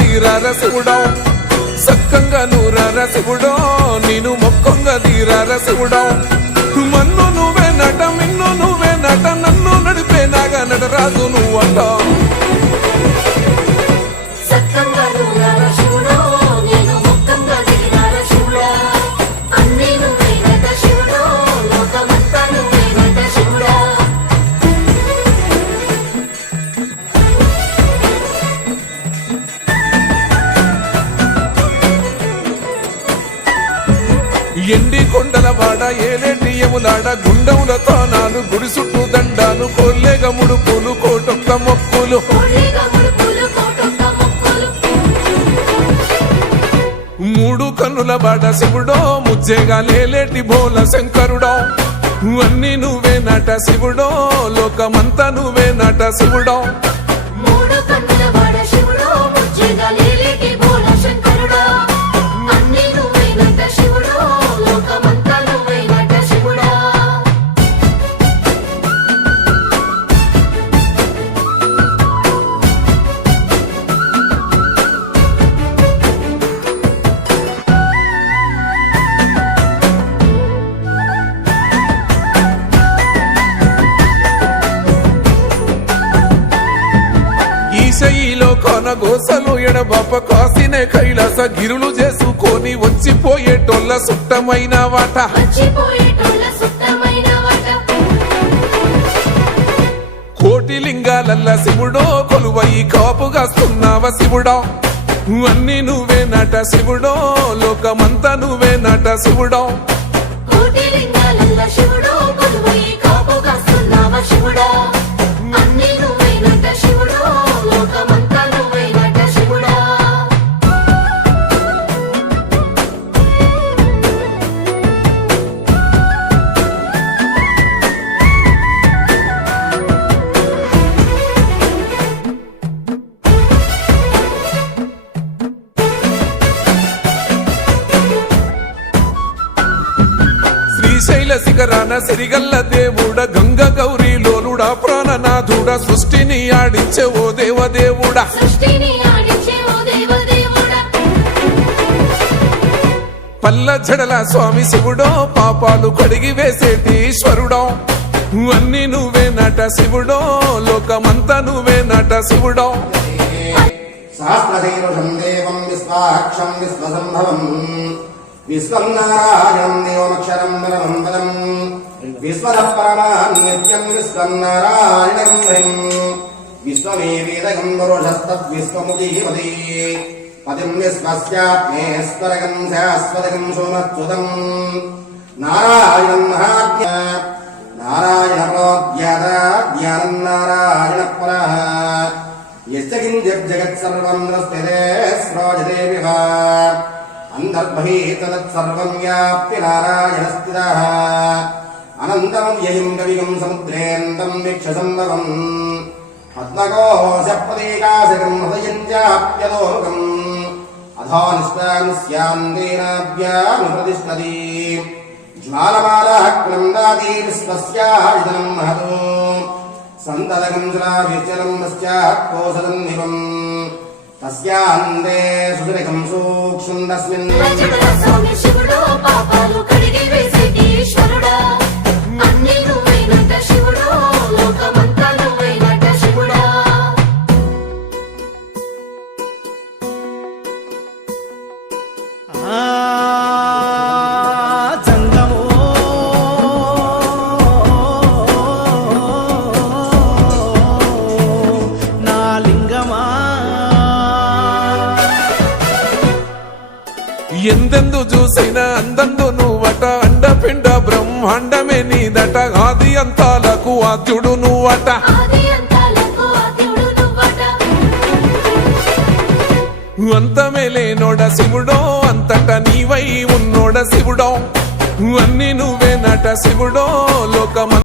దీరార శివుడో సక్కంగా నూరార శివుడో నేను మొక్కంగా దీరార శివుడో మన్ను నువ్వే నట మిన్ను నువ్వే నట నన్ను నడిపే నాగా నటరాజు నువ్వంట ఎండి కొండల వాడ ఏలేటి యములాడ గుండములతో నాలు గుడి చుట్టూ దండాలు కోల్లేగ ముడుపులు కోటొక్క మొక్కులు మూడు కన్నుల బాడ శివుడో ముజ్జేగా లేలేటి బోల శంకరుడో అన్ని నువ్వే నట శివుడో లోకమంతా నువ్వే నట శివుడో ఈశయిలో కొన గోసలు ఎడబాప కాసినే కైలాస గిరులు చేసుకొని వచ్చిపోయేటోళ్ళ సుట్టమైన వాట కోటి లింగాలల్ల శివుడో కొలువయి కాపుగాస్తున్నావ శివుడో అన్ని నువ్వే నట శివుడో లోకమంతా నువ్వే నట శివుడో శ్రీశైల శిఖరాన సిరిగల్ల దేవుడ గంగ గౌరీ లోలుడా ప్రాణనాథుడ సృష్టిని ఆడించే ఓ దేవదేవుడా పల్ల జడల స్వామి శివుడో పాపాలు కడిగి వేసేటి ఈశ్వరుడో అన్ని నువ్వే నట శివుడో లోకమంతా నువ్వే నట శివుడో సహస్రశీర్షం దేవం విశ్వాక్షం విశ్వసంభవం విశ్వం నారాయణం దేవమక్షరం పరమం పదం విశ్వతః పరమాన్ నిత్యం విశ్వం నారాయణం హరిం విశ్వమే వేదగం పురుషస్తద్విశ్వముదీవతి పదిం విశ్వస్యాత్మేశ్వరగం శాశ్వతగం సోమచ్యుతం నారాయణం మహాజ్ఞ నారాయణ ప్రోద్యానం నారాయణ పరః యస్య కించిజ్జగత్సర్వం నృస్థితే స్రోజతే విహ అంతర్బహిః తత్సర్వం వ్యాప్తి నారాయణస్థితః అనంతం వ్యయం కవిగం సముద్రేంతం వీక్షసంభవం పద్మకోశ ప్రతీకాశకం హృదయం చాప్యదోముఖం అధోనిష్టానుస్యాందేనాభ్యానుప్రతిష్ఠతి జ్వాలమాలः క్లందాతి విశ్వస్యాయుధనం మహతో సంతతకం శిలాభిచలం పశ్చాత్కోశలం నిపం తస్యాందే సుశరికం సూక్ష్మం తస్మిన్ ఎందెందు చూసైనా అందందు నువ్వట అండపిండ బ్రహ్మాండమే నీదట ఆది అంతాలకు ఆద్యుడు నువ్వట అంతమే లేనోడ శివుడో అంతట నీవై ఉన్నోడ శివుడో అన్ని నువ్వే నట శివుడో లోకమ